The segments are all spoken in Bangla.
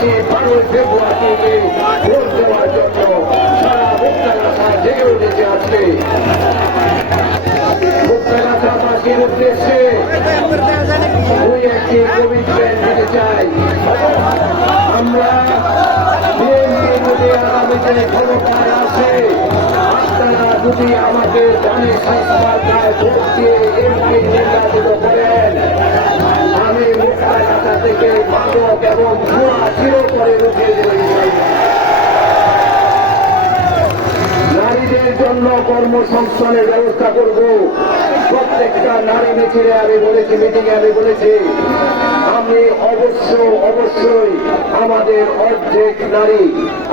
দেশবাসী 12 ফেব্রুয়ারিতে ভোট দেওয়ার জন্য সারা মুক্তাগাছা জেগে উঠেছে। আজকে মুক্তাগাছাবাসীর উদ্দেশ্যে দুই একটি কমিটমেন্ট দিতে চাই। আমরা বিএনপি যদি আগামীতে ক্ষমতায় আসে, আপনারা যদি আমাকে ধানের সংস্থায় ভোট দিয়ে এমপি নির্বাচিত করেন, আমি মুক্তাগাছা থেকে মাদক এবং জুয়া চির করে উঠিয়ে দেব। নারীদের জন্য কর্মসংস্থানের ব্যবস্থা করব। প্রত্যেকটা নারী মিছিলে আমি বলেছি, মিটিংয়ে আমি বলেছি, আমি অবশ্যই আমাদের অর্ধেক নারী,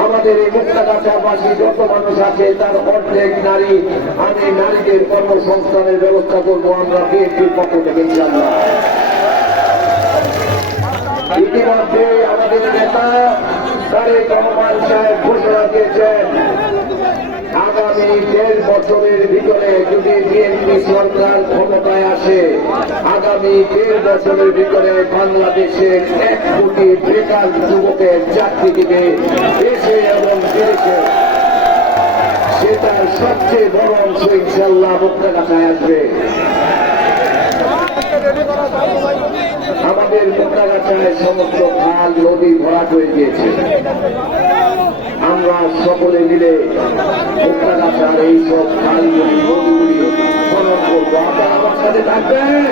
আমাদের এই মুক্তাগাছাবাসী যত মানুষ আছে তার অর্ধেক নারী, আমি নারীদের কর্মসংস্থানের ব্যবস্থা করব। আমরা বিএনপির পক্ষ থেকে ইনশাআল্লাহ। ইতিমধ্যে আমাদের নেতা তারেক রহমান সাহেব ঘোষণা দিয়েছেন, আগামী 1.5 বছরের ভিতরে যদি বিএনপি সরকার ক্ষমতায় আসে, আগামী 1.5 বছরের ভিতরে বাংলাদেশের 1 কোটি বেকার যুবকের চাকরি দিবে দেশে এবং বিদেশে। সেটার সবচেয়ে বড় অংশ ইনশাআল্লাহ মুক্তাগাছায় আসবে। আমাদের মুক্তাগাছায় সমস্ত খাল নদী ভরাট হয়ে গিয়েছে। আমরা সকলে মিলে মুক্তাগাছার এইসব খাল নদীগুলি খনন করবো। আপনারা আমার সাথে থাকবেন।